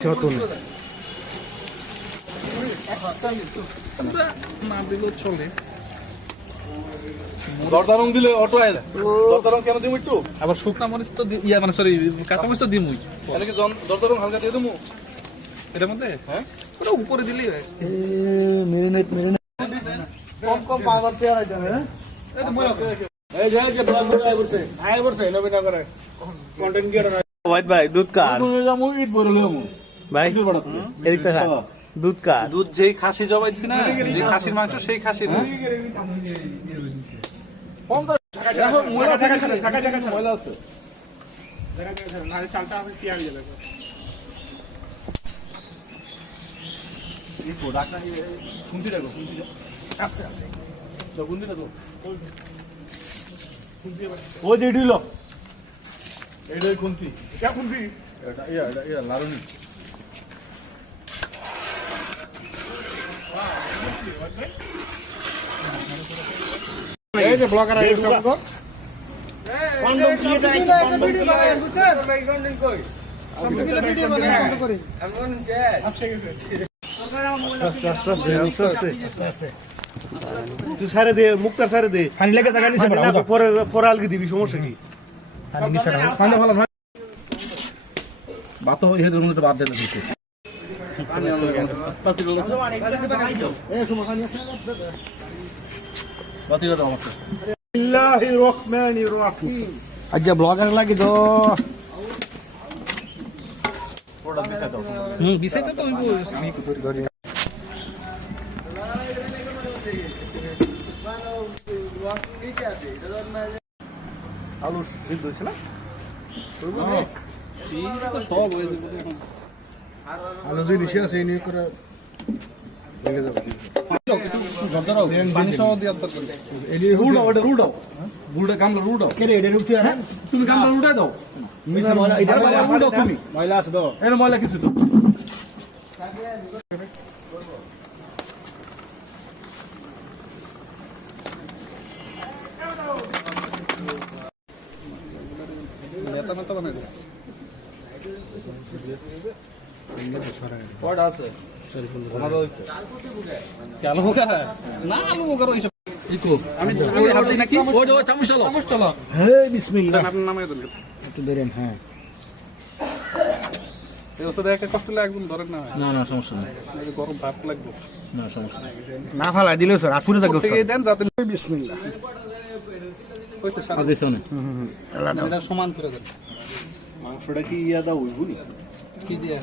চতুন না দিলেও চলে। দরদারং দিলে অটো আয় দরদারং কেন দিমু একটু আবার শুকনা মরিচ তো ইয়া মানে সরি কাঁচা মরিচ তো দিমুই তাহলে কি দরদারং হালকা দিয়ে দেবো এটার মধ্যে। হ্যাঁ ওটা উপরে দিলেই হয়। মেরিনেট কম কম পাওয়ার পেয়ার আইতে হ্যাঁ এই যে ব্লগ আয় বলছে নবীন করে কন্টেন্ট ক্রিয়েটর ওয়াইট ভাই দুধ কার তুমি যামু ইট বড় লইমু ভাই এদিক থেকে দুধ কার দুধ যেই খাসি জবাইছি না, যে খাসির মাংস সেই খাসির দেখো ময়লা থাকে ময়লা আছে এই প্রোডাক্ট না শুনতে দেখো আস্তে আস্তে তো গুন্দি না তো ও যে দিল এইটাই খুন্তি এটা খুন্তি এটা ইয়া লারুনি এই যে ব্লগার আই সব কন্ডম কি এটা ভিডিও বানায় বুঝছেন কন্ডম কই সব ভিডিও বানায় কন্ডম করে আমন যে আপসে গেছে আস্তে তুই সারে দে মুক্তা সারে দে পানি লাগে জায়গা নিছে পরে পরে আলগি দিবি সমস্যা কি পানি নিছে না পানি ভালো না বাতো এই হেডের মধ্যে বাদ দেন দিতে পানি পাতি গেল এই সমস্যা নিয়ে বাতি দাও আমাকে বিসমিল্লাহির রহমানির রহিম আজ্জা ব্লগার লাগি তো বিষয়টা তো আলু সিদ্ধ হইছে না সব আলু যে নিচে আছে এই করে লেগে যাবে পানি সহ দিয়ে আন্তর করবে। রুডা কামলা রুডা কে রে এটা উঠিয়া না তুমি কামলা রুডা দাও এটা রুডা তুমি ময়লা আছে তো এর ময়লা কিছু তো নেতা মেতা বানাই দিস। কয়টা আছে আলু বোকা না, আলু বোকার ওইসব আমি হাত দিই নাকি ও চামচ চালো হে বিসমিল্লাহ আপনার নামে দেন একটু বেরেন হ্যাঁ এই ওষুধে একটা কষ্ট লাগে একদম ধরেন না, না সমস্যা নেই এই গরম ভাত লাগবে না সমস্যা নেই না ফালা দিলে স্যার আপুরে থাকবে থেকে দেন যাতে বিসমিল্লাহ কইছে সারা আদেশনে এটা সমান করে দেন। মাংসটা কি ইয়া দাও ওইগুলি কি দিয়ে